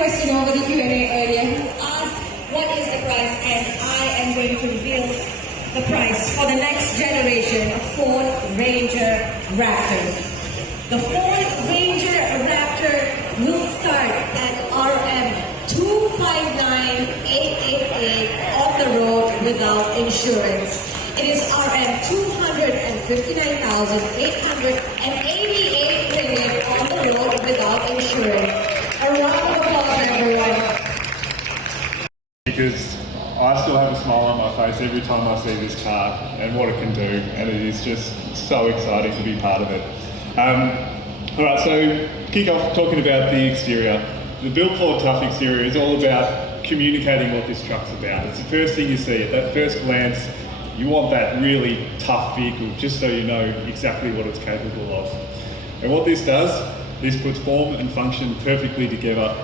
question over the Q&A earlier who asked what is the price, and I am going to reveal the price for the next generation of Ford Ranger Raptor. The Ford Ranger Raptor will start at RM 259,888 on the road without insurance. It is RM 259,888 ringgit on the road without insurance. A round of applause, everyone. Because I still have a smile on my face every time I see this car and what it can do, and it is just so exciting to be part of it. Alright, so kick off talking about the exterior. The Built Ford Tough exterior is all about communicating what this truck's about. It's the first thing you see at that first glance. You want that really tough vehicle just so you know exactly what it's capable of. And what this does, this puts form and function perfectly together,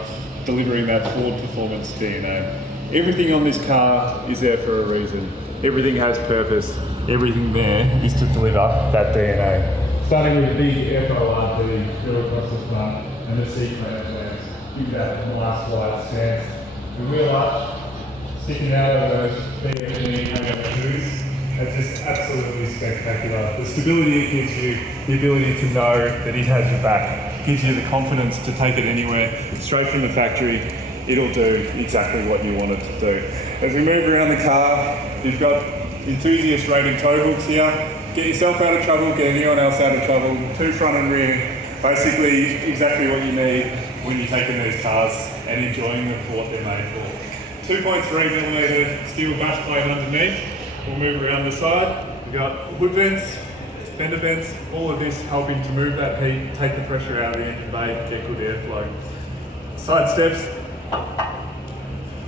delivering that Ford performance DNA. Everything on this car is there for a reason. Everything has purpose. Everything there is to deliver that DNA. Starting with the big FORD built across the front and the seat clamp lamps. Give that nice wide stance. The wheel arch sticking out of those BFG shoes. It's just absolutely spectacular. The stability it gives you, the ability to know that it has your back, gives you the confidence to take it anywhere. Straight from the factory, it'll do exactly what you want it to do. As we move around the car, you've got enthusiast rated tow hooks here. Get yourself out of trouble, get anyone else out of trouble. 2 front and rear, basically exactly what you need when you're taking these cars and enjoying them for what they're made for. 2.3mm steel bash plate underneath. We'll move around the side. We've got hood vents, fender vents, all of this helping to move that heat, take the pressure out of the engine bay, get good airflow. Side steps,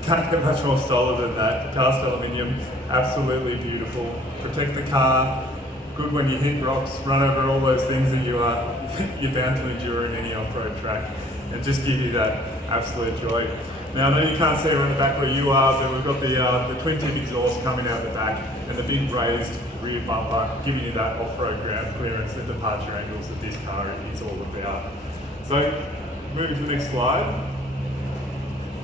can't get much more solid than that. Cast aluminium, absolutely beautiful. Protect the car, good when you hit rocks, run over all those things that you're bound to endure in any off-road track, and just give you that absolute joy. Now I know you can't see her in the back where you are, but we've got the twin tip exhaust coming out the back and the big raised rear bumper giving you that off-road ground clearance and departure angles that this car is all about. So moving to the next slide.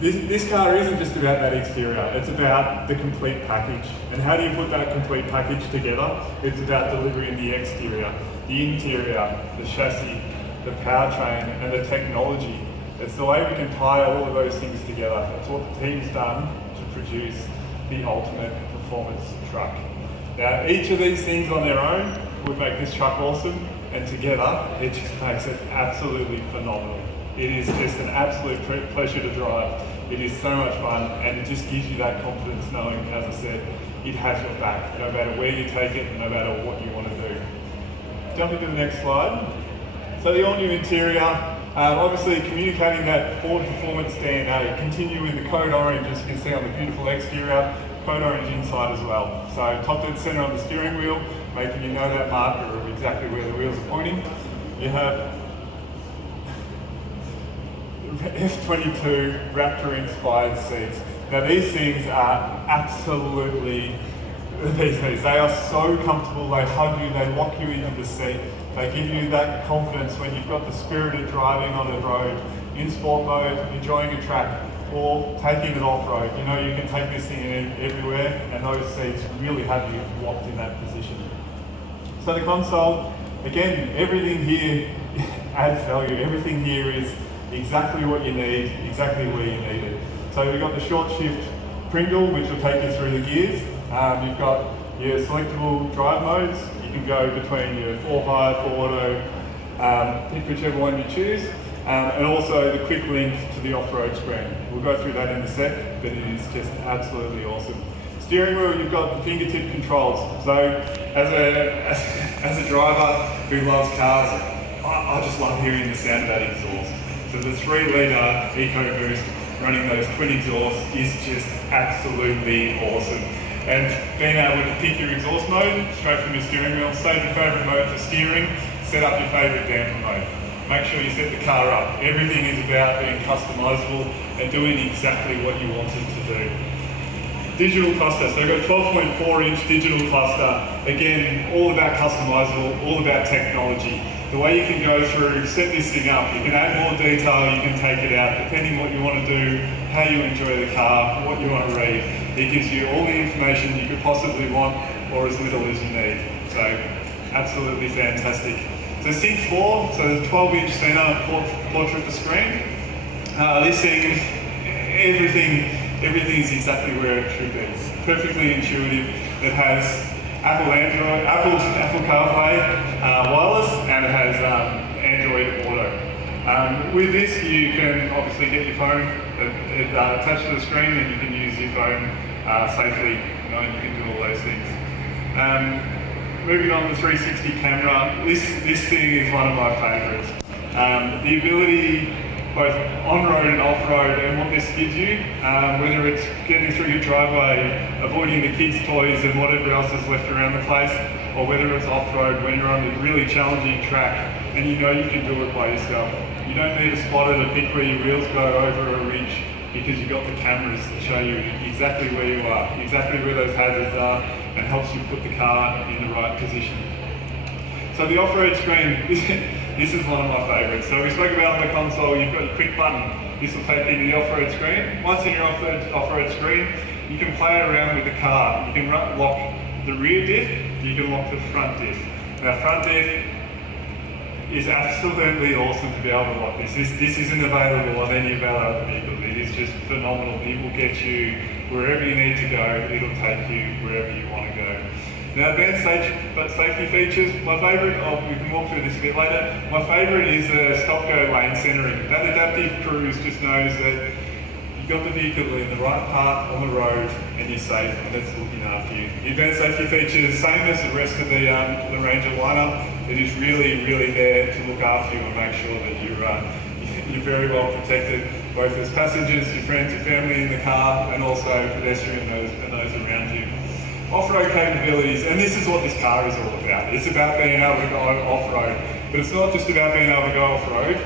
This car isn't just about that exterior, it's about the complete package. And how do you put that complete package together? It's about delivering the exterior, the interior, the chassis, the powertrain and the technology. It's the way we can tie all of those things together. That's what the team's done to produce the ultimate performance truck. Now, each of these things on their own would make this truck awesome, and together, it just makes it absolutely phenomenal. It is just an absolute pleasure to drive. It is so much fun, and it just gives you that confidence knowing, as I said, it has your back, no matter where you take it, no matter what you want to do. Jumping to the next slide. So the all-new interior, obviously communicating that Ford performance DNA, continue with the code orange, as you can see on the beautiful exterior, code orange inside as well. So top dead center on the steering wheel, making you know that marker of exactly where the wheels are pointing. You have F22 Raptor inspired seats. Now these things are absolutely, they are so comfortable, they hug you, they lock you into the seat. They give you that confidence when you've got the spirit of driving on the road, in sport mode, enjoying a track, or taking it off-road. You know you can take this thing in everywhere, and those seats really have you locked in that position. So the console, again, everything here adds value. Everything here is exactly what you need, exactly where you need it. So we've got the short shift Pringle, which will take you through the gears. You've got your selectable drive modes. You can go between your 4 auto, pick whichever one you choose, and also the quick link to the off-road screen. We'll go through that in a sec, but it is just absolutely awesome. Steering wheel, you've got the fingertip controls. So as a driver who loves cars, I just love hearing the sound of that exhaust. So the 3-litre EcoBoost running those twin exhausts is just absolutely awesome. And being able to pick your exhaust mode straight from your steering wheel, save your favourite mode for steering, set up your favourite damper mode. Make sure you set the car up. Everything is about being customisable and doing exactly what you want it to do. Digital cluster, so we've got 12.4-inch digital cluster. Again, all about customisable, all about technology. the way you can go through, set this thing up, you can add more detail, you can take it out, depending what you want to do, how you enjoy the car, what you want to read. It gives you all the information you could possibly want, or as little as you need. So, absolutely fantastic. So Sync 4, so the 12-inch center portrait screen. This thing, everything is exactly where it should be. Perfectly intuitive. It has Apple CarPlay wireless, and it has Android Auto. With this, you can obviously get your phone attached to the screen, and you can use your phone safely. You can do all those things. Moving on to the 360 camera, this thing is one of my favourites. The ability, both on-road and off-road, and what this gives you, whether it's getting through your driveway, avoiding the kids' toys and whatever else is left around the place, or whether it's off-road when you're on a really challenging track and you know you can do it by yourself. You don't need a spotter to pick where your wheels go over a ridge, because you've got the cameras to show you exactly where you are, exactly where those hazards are, and helps you put the car in the right position. So the off-road screen, this is one of my favourites. So we spoke about on the console, you've got a quick button. This will take you to the off-road screen. Once in your off-road screen, you can play around with the car. You can lock the rear diff, you can lock the front diff. Now front diff is absolutely awesome to be able to lock this. This isn't available on any of our other vehicles. It is just phenomenal. It will get you wherever you need to go. It'll take you wherever you want to go. Now, advanced safety features, my favourite, we can walk through this a bit later, my favourite is the stop-go lane centering. That adaptive cruise just knows that you've got the vehicle in the right part on the road and you're safe, and it's looking after you. The advanced safety features, same as the rest of the Ranger lineup. It is really there to look after you and make sure that you're very well protected, both as passengers, your friends, your family in the car, and also pedestrians and those around you. Off-road capabilities, and this is what this car is all about. It's about being able to go off-road, but it's not just about being able to go off-road,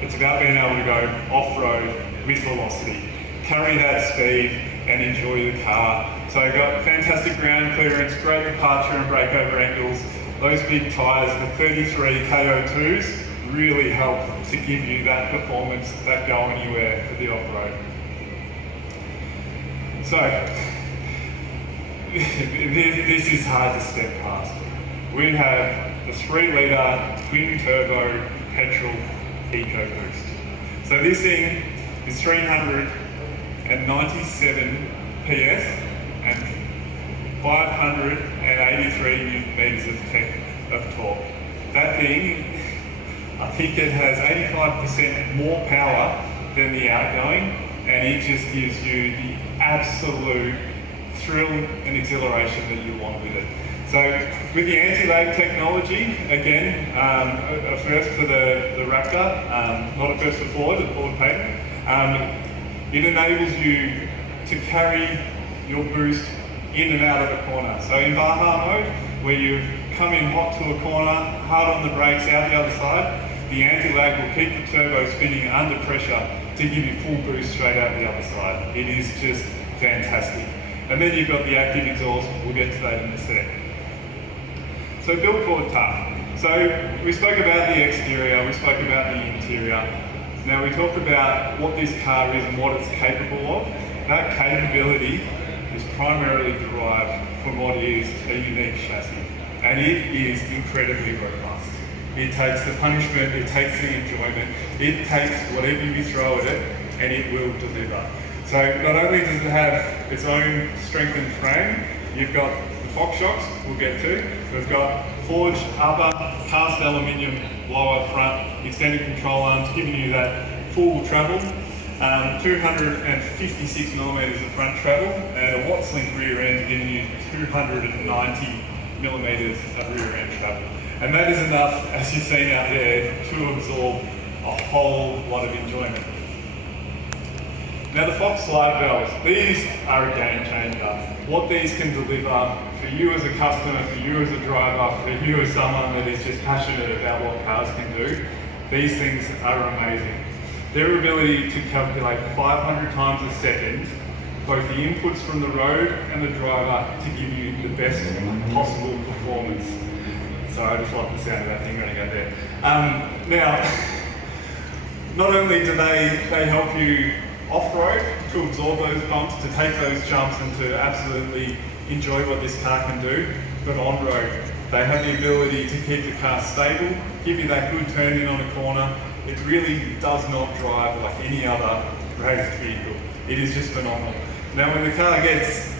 it's about being able to go off-road with velocity. Carry that speed and enjoy the car. So you've got fantastic ground clearance, great departure and breakover angles. Those big tyres, the 33 KO2s, really help to give you that performance, that go anywhere for the off-road. So, this is hard to step past. We have the 3-litre twin-turbo petrol EcoBoost. So this thing is 397 PS and 583 newton meters of torque. That thing, I think it has 85% more power than the outgoing, and it just gives you the absolute thrill and exhilaration that you want with it. So with the anti-lag technology, again, a first for the Raptor, not a first for Ford, a Ford patent, it enables you to carry your boost in and out of a corner. So in Baja mode, where you've come in hot to a corner, hard on the brakes, out the other side, the anti-lag will keep the turbo spinning under pressure to give you full boost straight out the other side. It is just fantastic. And then you've got the active exhaust, we'll get to that in a sec. So built Ford tough. So we spoke about the exterior, we spoke about the interior. Now we talked about what this car is and what it's capable of. That capability is primarily derived from what is a unique chassis. And it is incredibly robust. It takes the punishment, it takes the enjoyment, it takes whatever you throw at it, and it will deliver. So not only does it have its own strengthened frame, you've got the Fox shocks we'll get to, we've got forged upper, cast aluminium lower front, extended control arms giving you that full travel, 256 millimetres of front travel, and a Watts Link rear end giving you 290 millimetres of rear end travel. And that is enough, as you've seen out there, to absorb a whole lot of enjoyment. Now the Fox slide valves, these are a game changer. What these can deliver for you as a customer, for you as a driver, for you as someone that is just passionate about what cars can do, these things are amazing. Their ability to calculate 500 times a second, both the inputs from the road and the driver to give you the best possible performance. Sorry, I just like the sound of that thing running out there. Now, not only do they help you off-road to absorb those bumps, to take those jumps and to absolutely enjoy what this car can do, but on-road, they have the ability to keep the car stable, give you that good turn in on a corner. It really does not drive like any other raced vehicle. It is just phenomenal. Now when the car gets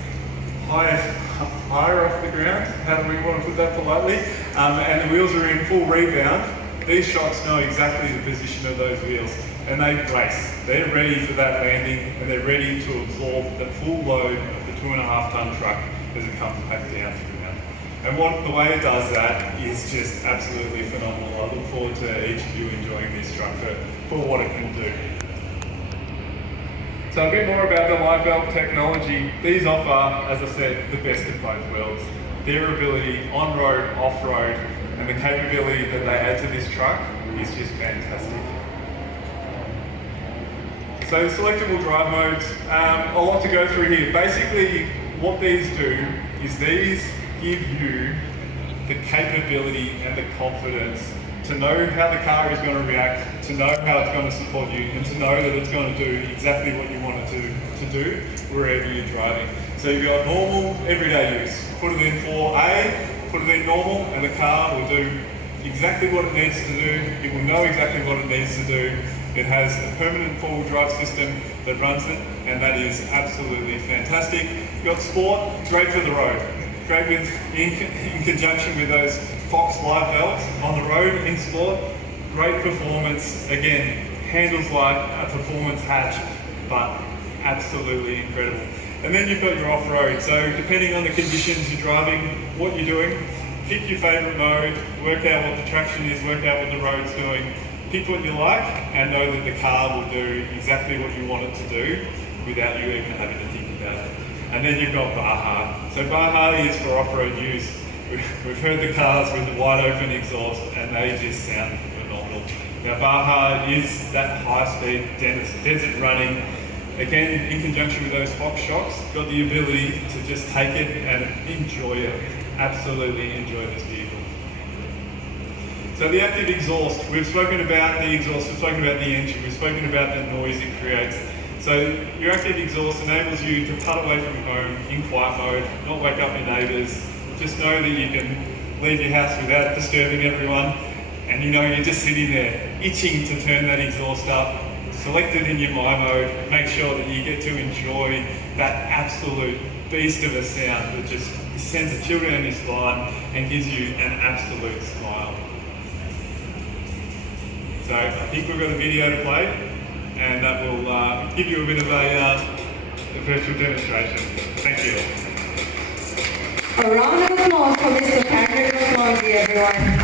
higher off the ground, how do we want to put that politely, and the wheels are in full rebound, these shocks know exactly the position of those wheels and they brace. They're ready for that landing and they're ready to absorb the full load of the 2.5 ton truck as it comes back down to the ground. And the way it does that is just absolutely phenomenal. I look forward to each of you enjoying this truck for what it can do. So a bit more about the light valve technology. These offer, as I said, the best of both worlds. Their ability on-road, off-road, and the capability that they add to this truck is just fantastic. So selectable drive modes, a lot to go through here. Basically, what these do is these give you the capability and the confidence to know how the car is going to react, to know how it's going to support you, and to know that it's going to do exactly what you want it to do wherever you're driving. So you've got normal, everyday use. Put it in 4A, put it in normal, and the car will do exactly what it needs to do. It will know exactly what it needs to do. It has a permanent four-wheel drive system that runs it, and that is absolutely fantastic. You've got sport, great for the road. Great in conjunction with those Fox live valves on the road in sport. Great performance. Again, handles like a performance hatch, but absolutely incredible. And then you've got your off-road. So depending on the conditions you're driving, what you're doing, pick your favourite mode, work out what the traction is, work out what the road's doing, pick what you like, and know that the car will do exactly what you want it to do without you even having to think about it. And then you've got Baja. So Baja is for off-road use. We've heard the cars with the wide open exhaust and they just sound phenomenal. Now Baja is that high-speed desert running. Again, in conjunction with those Fox shocks, got the ability to just take it and enjoy it. Absolutely enjoy this vehicle. So the active exhaust, we've spoken about the exhaust, we've spoken about the engine, we've spoken about the noise it creates. So your active exhaust enables you to putt away from home in quiet mode, not wake up your neighbours. Just know that you can leave your house without disturbing everyone, and you know you're just sitting there itching to turn that exhaust up. Select it in your My mode, make sure that you get to enjoy that absolute beast of a sound that just sends a chill down your spine and gives you an absolute smile. So I think we've got a video to play, and that will give you a bit of a virtual demonstration. Thank you all. A round of applause for Mr. Patrick McCloskey, everyone.